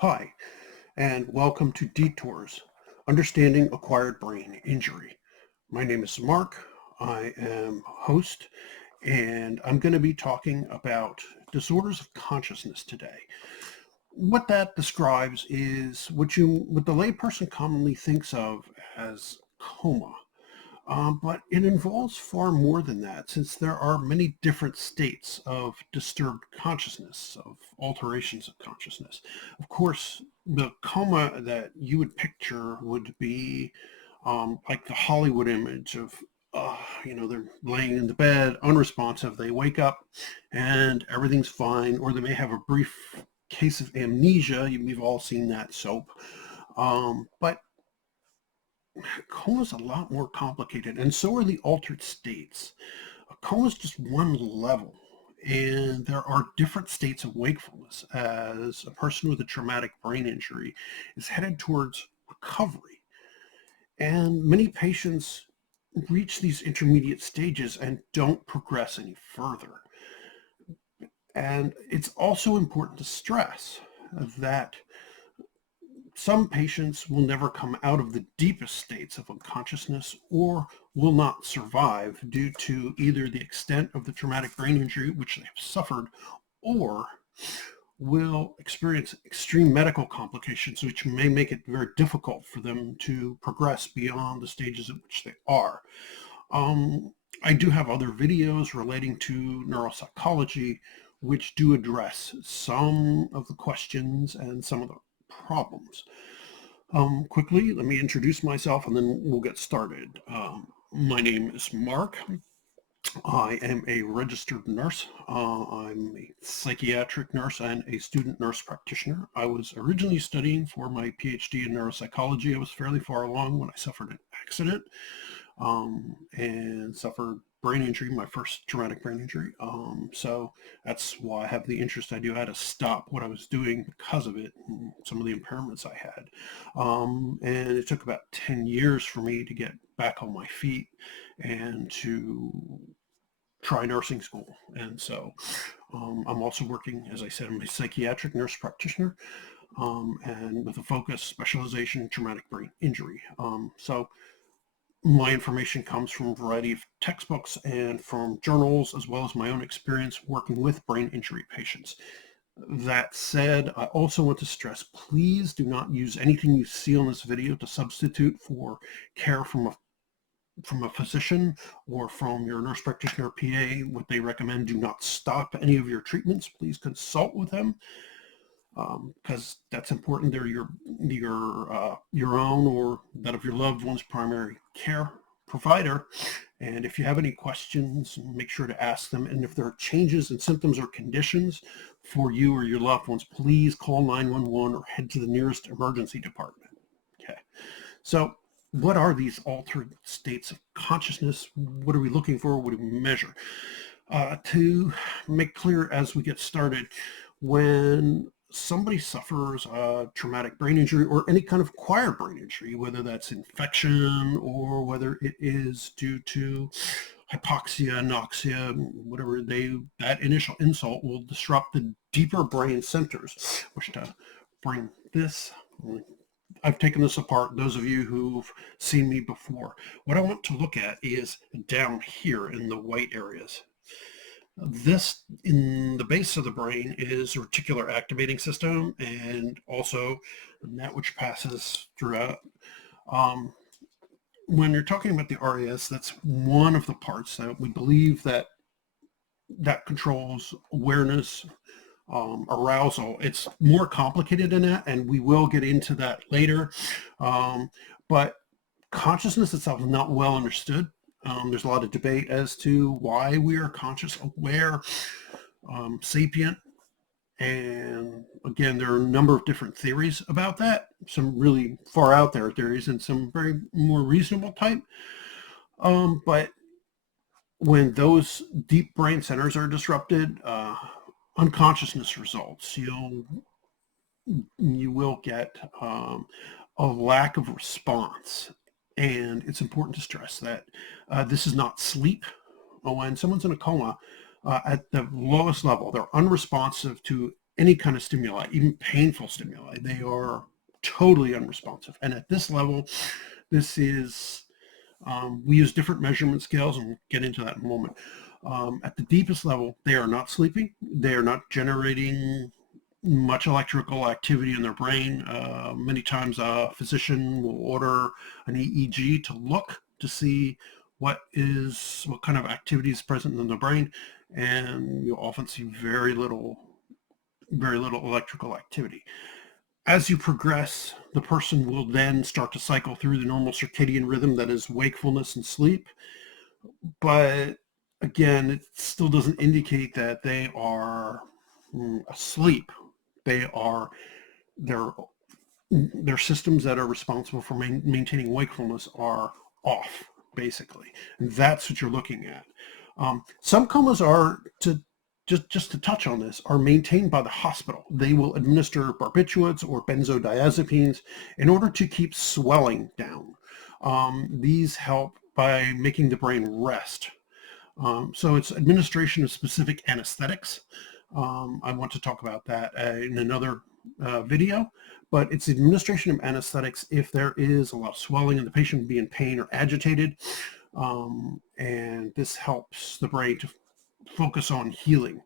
Hi, and welcome to Detours, Understanding Acquired Brain Injury. My name is Mark. I am host, and I'm going to be talking about disorders of consciousness today. What that describes is what the layperson commonly thinks of as coma. But it involves far more than that, since there are many different states of disturbed consciousness, of alterations of consciousness. Of course, the coma that you would picture would be like the Hollywood image of, they're laying in the bed, unresponsive. They wake up and everything's fine, or they may have a brief case of amnesia. We've all seen that soap. But coma is a lot more complicated, and so are the altered states. A coma is just one level, and there are different states of wakefulness as a person with a traumatic brain injury is headed towards recovery. And many patients reach these intermediate stages and don't progress any further. And it's also important to stress that some patients will never come out of the deepest states of unconsciousness or will not survive due to either the extent of the traumatic brain injury which they have suffered, or will experience extreme medical complications which may make it very difficult for them to progress beyond the stages at which they are. I do have other videos relating to neuropsychology which do address some of the questions and some of the problems. Quickly, let me introduce myself and then we'll get started. My name is Mark. I am a registered nurse. I'm a psychiatric nurse and a student nurse practitioner. I was originally studying for my PhD in neuropsychology. I was fairly far along when I suffered an accident and suffered brain injury, my first traumatic brain injury. So that's why I have the interest I do. I had to stop what I was doing because of it, and some of the impairments I had. And it took about 10 years for me to get back on my feet and to try nursing school. And so I'm also working, as I said, I'm a psychiatric nurse practitioner and with a focus specialization in traumatic brain injury. So my information comes from a variety of textbooks and from journals, as well as my own experience working with brain injury patients. That said, I also want to stress, please do not use anything you see on this video to substitute for care from a physician or from your nurse practitioner PA. What they recommend, do not stop any of your treatments. Please consult with them because that's important. They're your own or that of your loved one's primary care provider. And if you have any questions, make sure to ask them. And if there are changes in symptoms or conditions for you or your loved ones, please call 911 or head to the nearest emergency department. Okay. So what are these altered states of consciousness? What are we looking for? What do we measure? To make clear as we get started, when somebody suffers a traumatic brain injury or any kind of acquired brain injury, whether that's infection or whether it is due to hypoxia, anoxia, whatever, that initial insult will disrupt the deeper brain centers, which to bring this, I've taken this apart. Those of you who've seen me before, what I want to look at is down here in the white areas. This, in the base of the brain, is the reticular activating system and also that which passes throughout. When you're talking about the RAS, that's one of the parts that we believe that controls awareness, arousal. It's more complicated than that, and we will get into that later. But consciousness itself is not well understood. There's a lot of debate as to why we are conscious, aware, sapient. And again, there are a number of different theories about that. Some really far out there theories and some very more reasonable type. But when those deep brain centers are disrupted, unconsciousness results. You will get a lack of response. And it's important to stress that this is not sleep. When someone's in a coma, at the lowest level, they're unresponsive to any kind of stimuli, even painful stimuli. They are totally unresponsive. And at this level, this is, we use different measurement scales, and we'll get into that in a moment. At the deepest level, they are not sleeping. They are not generating much electrical activity in their brain. Many times a physician will order an EEG to look to see what kind of activity is present in the brain, and you'll often see very little electrical activity. As you progress, the person will then start to cycle through the normal circadian rhythm that is wakefulness and sleep. But again, it still doesn't indicate that they are asleep. They are their systems that are responsible for maintaining wakefulness are off, basically. And that's what you're looking at. Some comas are, to just to touch on this, are maintained by the hospital. They will administer barbiturates or benzodiazepines in order to keep swelling down. These help by making the brain rest. So it's administration of specific anesthetics. I want to talk about that in another video, but it's administration of anesthetics if there is a lot of swelling and the patient will be in pain or agitated. And this helps the brain to focus on healing.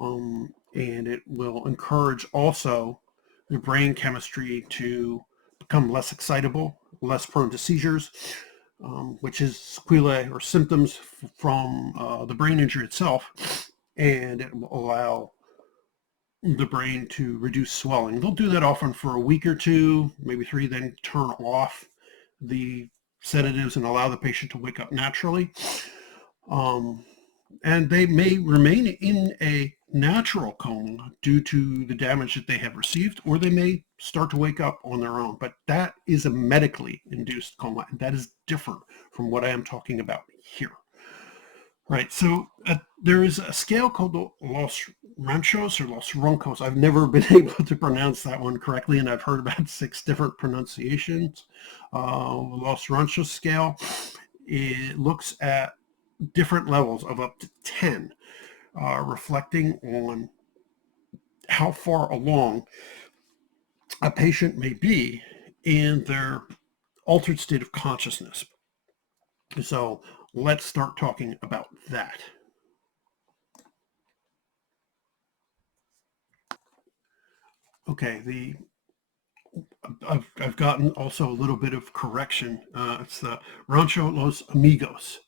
And it will encourage also the brain chemistry to become less excitable, less prone to seizures, which is sequelae or symptoms from the brain injury itself, and it will allow the brain to reduce swelling. They'll do that often for a week or two, maybe 3, then turn off the sedatives and allow the patient to wake up naturally. And they may remain in a natural coma due to the damage that they have received, or they may start to wake up on their own. But that is a medically induced coma, and that is different from what I am talking about here. Right, so there is a scale called the Los Ranchos or Los Roncos. I've never been able to pronounce that one correctly, and I've heard about 6 different pronunciations. Los Ranchos scale, it looks at different levels of up to 10, reflecting on how far along a patient may be in their altered state of consciousness. So let's start talking about that. Okay, I've gotten also a little bit of correction. It's the Rancho Los Amigos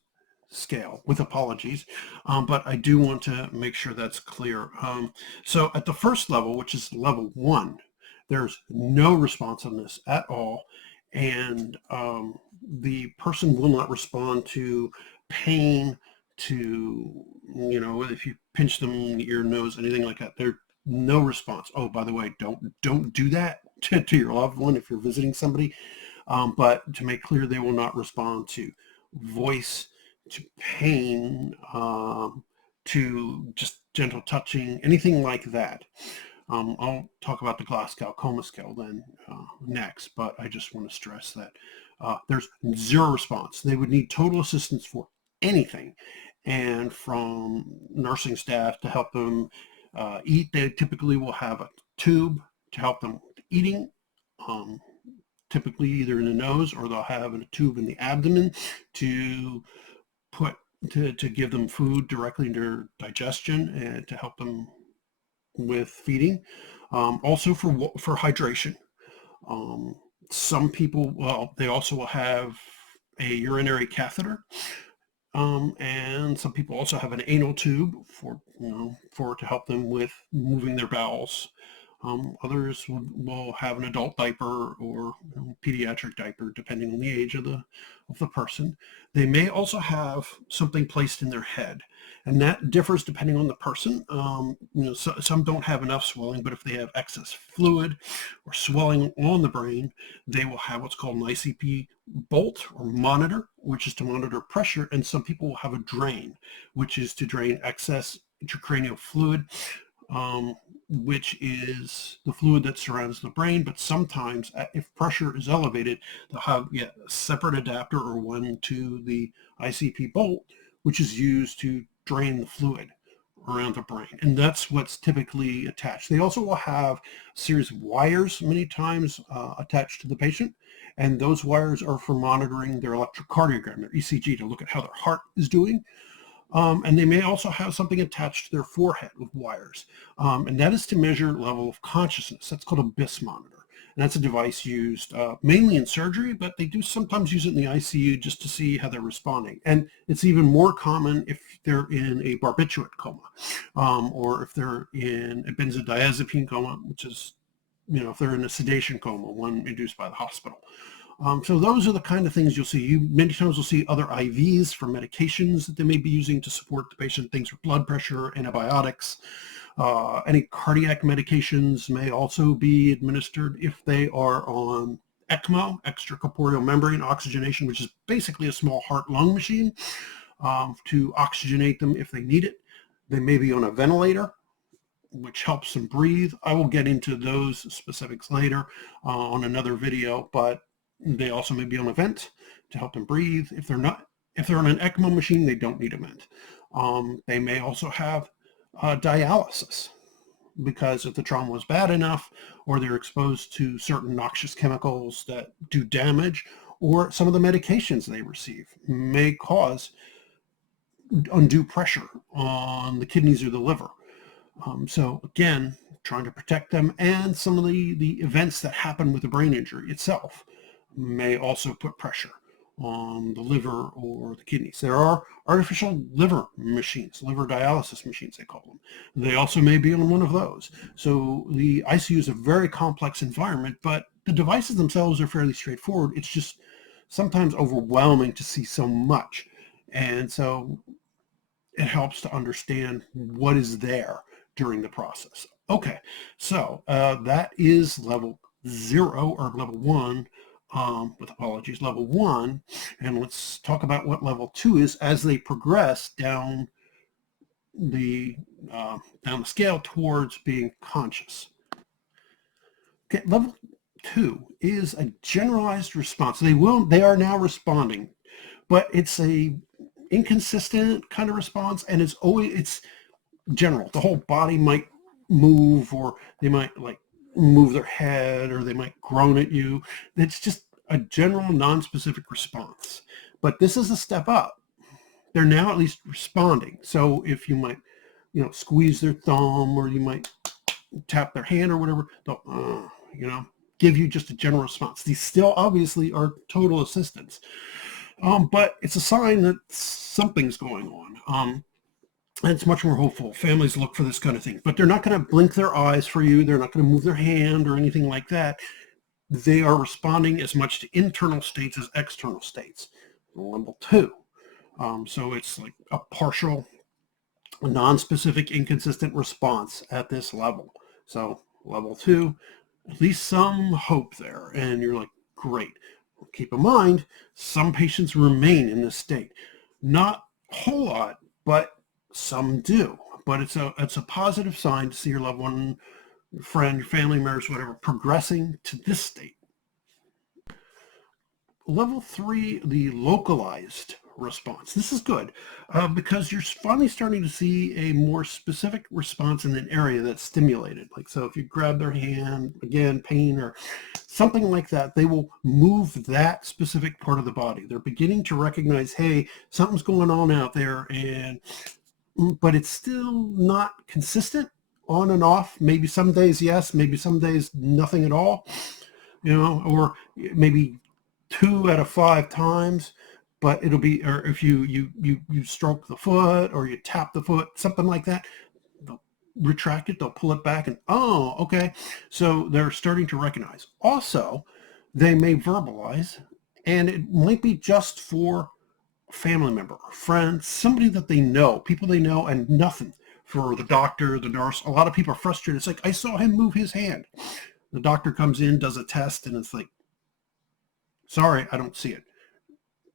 scale, with apologies, but I do want to make sure that's clear. So at the first level, which is level 1, there's no responsiveness at all, and the person will not respond to pain, to, if you pinch them in the ear, nose, anything like that. There's no response. Oh, by the way, don't do that to your loved one if you're visiting somebody. But to make clear, they will not respond to voice, to pain, to just gentle touching, anything like that. I'll talk about the Glasgow coma scale then next, but I just want to stress that there's zero response. They would need total assistance for anything, and from nursing staff to help them eat. They typically will have a tube to help them with eating, typically either in the nose, or they'll have a tube in the abdomen to put to give them food directly into their digestion and to help them with feeding. Also for hydration. Some people, well, they also will have a urinary catheter, and some people also have an anal tube for to help them with moving their bowels. Others will have an adult diaper or pediatric diaper, depending on the age of the person. They may also have something placed in their head, and that differs depending on the person. Some don't have enough swelling, but if they have excess fluid or swelling on the brain, they will have what's called an ICP bolt or monitor, which is to monitor pressure, and some people will have a drain, which is to drain excess intracranial fluid, which is the fluid that surrounds the brain. But sometimes if pressure is elevated, they'll have a separate adapter or one to the ICP bolt, which is used to drain the fluid. around the brain, and that's what's typically attached. They also will have a series of wires many times attached to the patient, and those wires are for monitoring their electrocardiogram, their ECG, to look at how their heart is doing. And they may also have something attached to their forehead with wires, and that is to measure level of consciousness. That's called a BIS monitor. And that's a device used mainly in surgery, but they do sometimes use it in the ICU just to see how they're responding. And it's even more common if they're in a barbiturate coma, or if they're in a benzodiazepine coma, which is, if they're in a sedation coma, one induced by the hospital. So those are the kind of things you'll see. Many times will see other IVs for medications that they may be using to support the patient, things for blood pressure, antibiotics. Any cardiac medications may also be administered if they are on ECMO, extracorporeal membrane oxygenation, which is basically a small heart-lung machine to oxygenate them if they need it. They may be on a ventilator, which helps them breathe. I will get into those specifics later on another video, but they also may be on a vent to help them breathe. If they're on an ECMO machine, they don't need a vent. They may also have dialysis, because if the trauma was bad enough, or they're exposed to certain noxious chemicals that do damage, or some of the medications they receive may cause undue pressure on the kidneys or the liver. So again, trying to protect them, and some of the events that happen with the brain injury itself may also put pressure on the liver or the kidneys. There are artificial liver machines, liver dialysis machines, they call them. They also may be on one of those. So the ICU is a very complex environment, but the devices themselves are fairly straightforward. It's just sometimes overwhelming to see so much. And so it helps to understand what is there during the process. Okay, so that is level 0 or level 1, with apologies, level 1. And let's talk about what level 2 is as they progress down the scale towards being conscious. Okay, level 2 is a generalized response. They are now responding, but it's a inconsistent kind of response, and it's general. The whole body might move, or they might like move their head, or they might groan at you. It's just a general non-specific response. But this is a step up. They're now at least responding. So if you might, squeeze their thumb, or you might tap their hand or whatever, they'll, give you just a general response. These still obviously are total assistance. But it's a sign that something's going on. And it's much more hopeful. Families look for this kind of thing, but they're not going to blink their eyes for you. They're not going to move their hand or anything like that. They are responding as much to internal states as external states. Level 2. So it's like a partial, non-specific, inconsistent response at this level. So level 2, at least some hope there. And you're like, great. Keep in mind, some patients remain in this state. Not a whole lot, but some do. But it's a positive sign to see your loved one, your friend, your family members, whatever, progressing to this state. Level 3, the localized response. This is good because you're finally starting to see a more specific response in an area that's stimulated. Like, so if you grab their hand, again, pain or something like that, they will move that specific part of the body. They're beginning to recognize, hey, something's going on out there, but it's still not consistent, on and off. Maybe some days yes, maybe some days nothing at all, or maybe 2 out of 5 times, but it'll be, or if you stroke the foot or you tap the foot, something like that, they'll retract it, they'll pull it back, and oh, okay. So they're starting to recognize. Also, they may verbalize, and it might be just for a family member or friend, somebody that they know, people they know, and nothing for the doctor, the nurse. A lot of people are frustrated. It's like, I saw him move his hand. The doctor comes in, does a test, and it's like, sorry, I don't see it.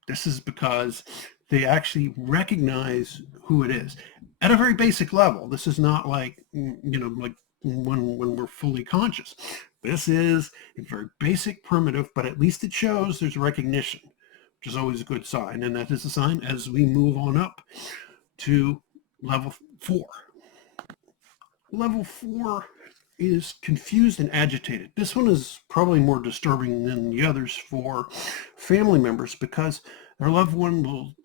This is because they actually recognize who it is at a very basic level. This is not like, like when we're fully conscious. This is a very basic primitive, but at least it shows there's recognition, which is always a good sign. And that is a sign as we move on up to level 4. Level 4 is confused and agitated. This one is probably more disturbing than the others for family members because their loved one will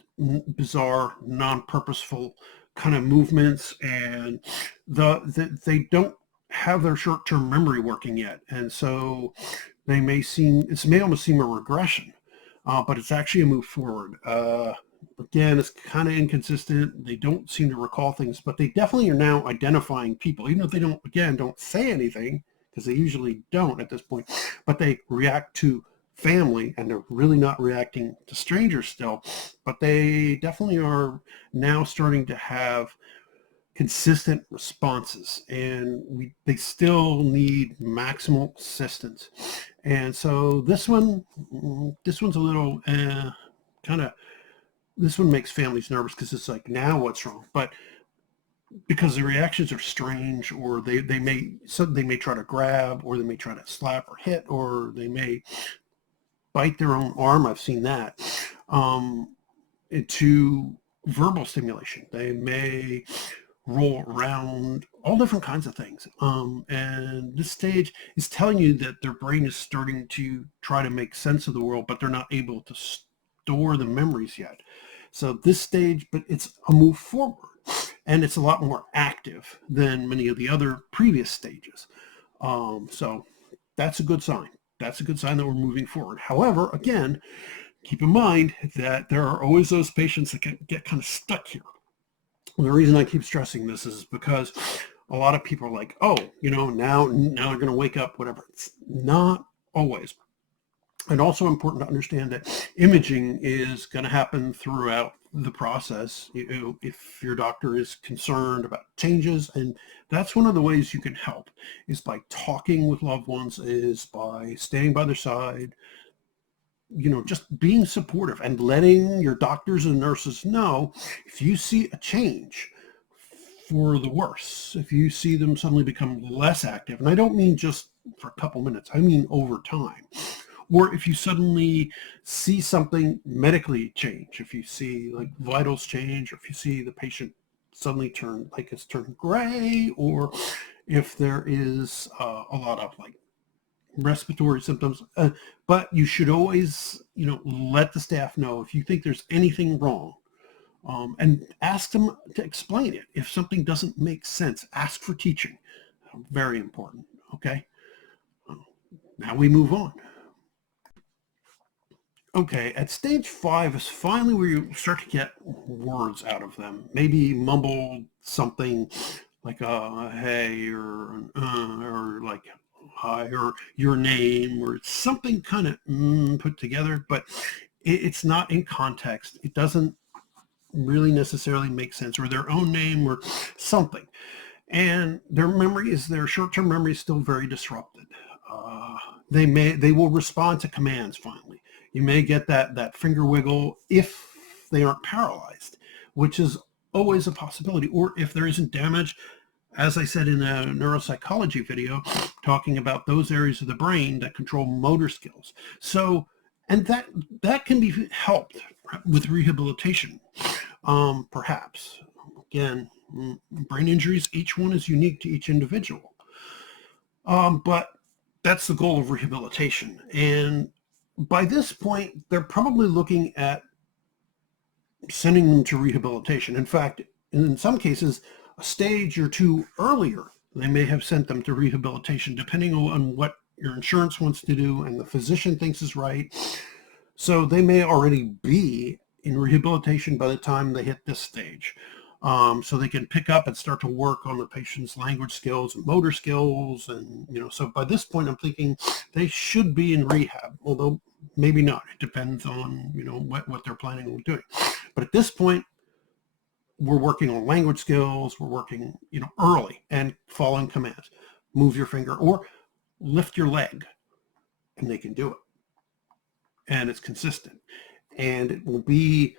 bizarre, non-purposeful kind of movements, and they don't have their short-term memory working yet, and so it may almost seem a regression, but it's actually a move forward. Again, it's kind of inconsistent. They don't seem to recall things, but they definitely are now identifying people, even if they don't say anything, because they usually don't at this point, but they react to family, and they're really not reacting to strangers still, but they definitely are now starting to have consistent responses, and they still need maximal assistance. And so this one's a little kind of, this one makes families nervous because it's like, now what's wrong? But because the reactions are strange, or they may try to grab, or they may try to slap or hit, or they may bite their own arm. I've seen that. To verbal stimulation, they may roll around, all different kinds of things. And this stage is telling you that their brain is starting to try to make sense of the world, but they're not able to store the memories yet. So this stage, but it's a move forward, and it's a lot more active than many of the other previous stages. So that's a good sign. That's a good sign that we're moving forward. However, again, keep in mind that there are always those patients that can get kind of stuck here. And the reason I keep stressing this is because a lot of people are like, oh, now they're going to wake up, whatever. It's not always. And also important to understand that imaging is going to happen throughout the process. If your doctor is concerned about changes, and that's one of the ways you can help, is by talking with loved ones, is by staying by their side, just being supportive and letting your doctors and nurses know if you see a change for the worse, if you see them suddenly become less active. And I don't mean just for a couple minutes, I mean over time. Or if you suddenly see something medically change, if you see like vitals change, or if you see the patient suddenly turn gray, or if there is a lot of like respiratory symptoms, but you should always, let the staff know if you think there's anything wrong, and ask them to explain it. If something doesn't make sense, ask for teaching. Very important. Okay. Now we move on. Okay, at stage 5 is finally where you start to get words out of them. Maybe mumble something like hey, or like hi, or your name, or something kind of put together, but it's not in context. It doesn't really necessarily make sense, or their own name, or something. And their short-term memory is still very disrupted. They will respond to commands finally. You may get that finger wiggle if they aren't paralyzed, which is always a possibility. Or if there isn't damage, as I said in a neuropsychology video, talking about those areas of the brain that control motor skills. So, and that can be helped with rehabilitation, perhaps. Again, brain injuries, each one is unique to each individual. But that's the goal of rehabilitation. And by this point, they're probably looking at sending them to rehabilitation. In fact, in some cases, a stage or two earlier, they may have sent them to rehabilitation, depending on what your insurance wants to do and the physician thinks is right. So they may already be in rehabilitation by the time they hit this stage. So they can pick up and start to work on the patient's language skills and motor skills. And, so by this point, I'm thinking they should be in rehab, although maybe not. It depends on, what they're planning on doing. But at this point, we're working on language skills. We're working, early and following commands. Move your finger or lift your leg, and they can do it. And it's consistent. And it will be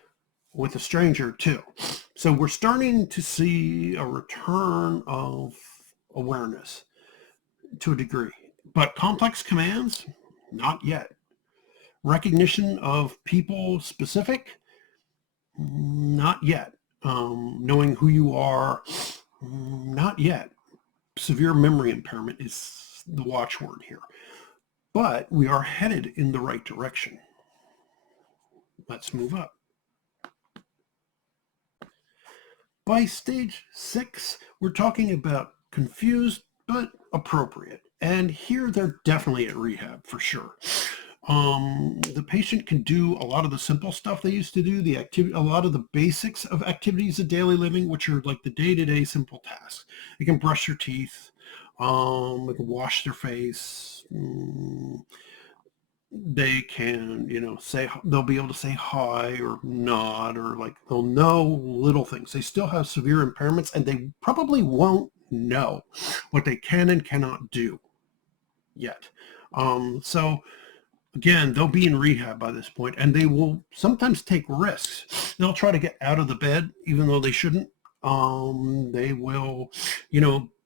with a stranger too. So we're starting to see a return of awareness to a degree, but complex commands, not yet. Recognition of people specific, not yet. Knowing who you are, not yet. severe memory impairment is the watchword here. But we are headed in the right direction. Let's move up. By stage 6, we're talking about confused but appropriate. And here they're definitely at rehab for sure. The patient can do a lot of the simple stuff they used to do, a lot of the basics of activities of daily living, which are like the day-to-day simple tasks. They can brush their teeth, they can wash their face, they can, they'll be able to say hi or nod, or like they'll know little things. They still have severe impairments, and they probably won't know what they can and cannot do yet. So again, they'll be in rehab by this point, and they will sometimes take risks. They'll try to get out of the bed, even though they shouldn't. They will,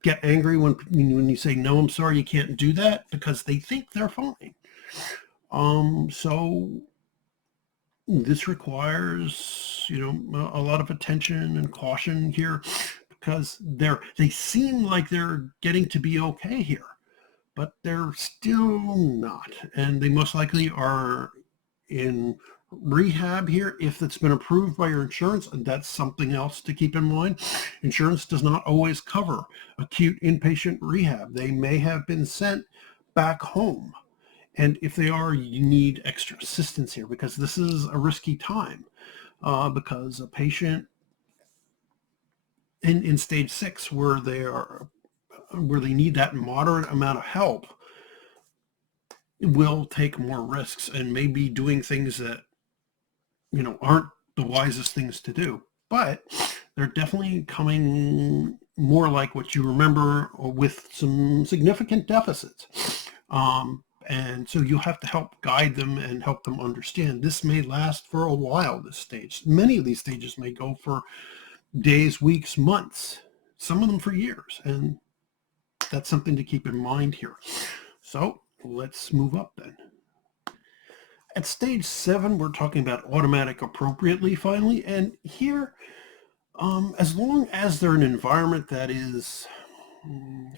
get angry when you say, no, I'm sorry, you can't do that, because they think they're fine. So this requires, a lot of attention and caution here, because they seem like they're getting to be okay here, but they're still not. And they most likely are in rehab here if it's been approved by your insurance, and that's something else to keep in mind. Insurance does not always cover acute inpatient rehab. They may have been sent back home. And if they are, you need extra assistance here, because this is a risky time, because a patient in stage 6 where they need that moderate amount of help will take more risks and may be doing things that, aren't the wisest things to do. But they're definitely coming more like what you remember, or with some significant deficits. And so you'll have to help guide them and help them understand. This may last for a while, this stage. Many of these stages may go for days, weeks, months, some of them for years. And that's something to keep in mind here. So let's move up then. At stage 7, we're talking about automatic appropriately finally. And here, as long as they're in an environment that is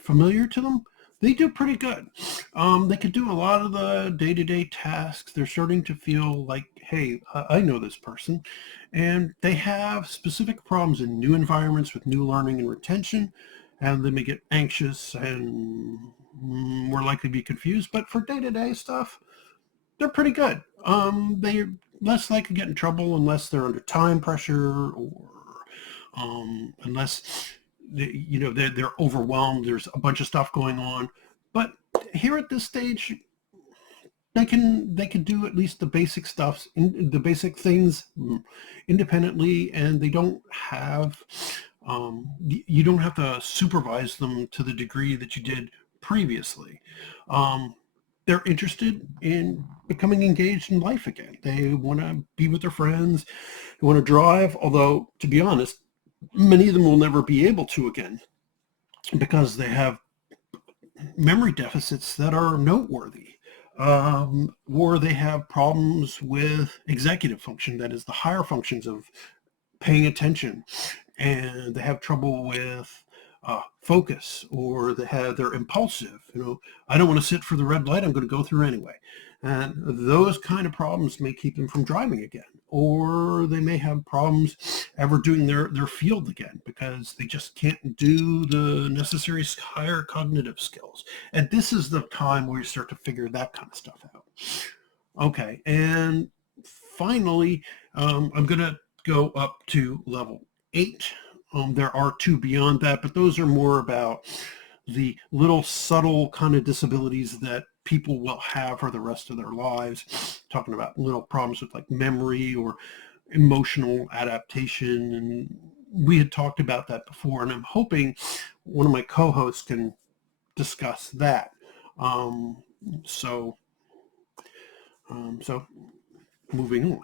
familiar to them, they do pretty good. They could do a lot of the day-to-day tasks. They're starting to feel like, hey, I know this person. And they have specific problems in new environments with new learning and retention, and they may get anxious and more likely to be confused. But for day-to-day stuff, they're pretty good. They're less likely to get in trouble unless they're under time pressure, or unless they're overwhelmed. There's a bunch of stuff going on. But here at this stage, they can do at least the basic stuff, the basic things independently, and they don't have you don't have to supervise them to the degree that you did previously. They're interested in becoming engaged in life again. They want to be with their friends. They want to drive, although, to be honest, many of them will never be able to again, because they have memory deficits that are noteworthy, or they have problems with executive function, that is the higher functions of paying attention, and they have trouble with focus, or they're impulsive. I don't want to sit for the red light, I'm going to go through anyway. And those kind of problems may keep them from driving again, or they may have problems ever doing their field again, because they just can't do the necessary higher cognitive skills. And this is the time where you start to figure that kind of stuff out. Okay, and finally, I'm going to go up to level 8. There are 2 beyond that, but those are more about the little subtle kind of disabilities that people will have for the rest of their lives. Talking about little problems with like memory or emotional adaptation. And we had talked about that before, and I'm hoping one of my co-hosts can discuss that. So moving on.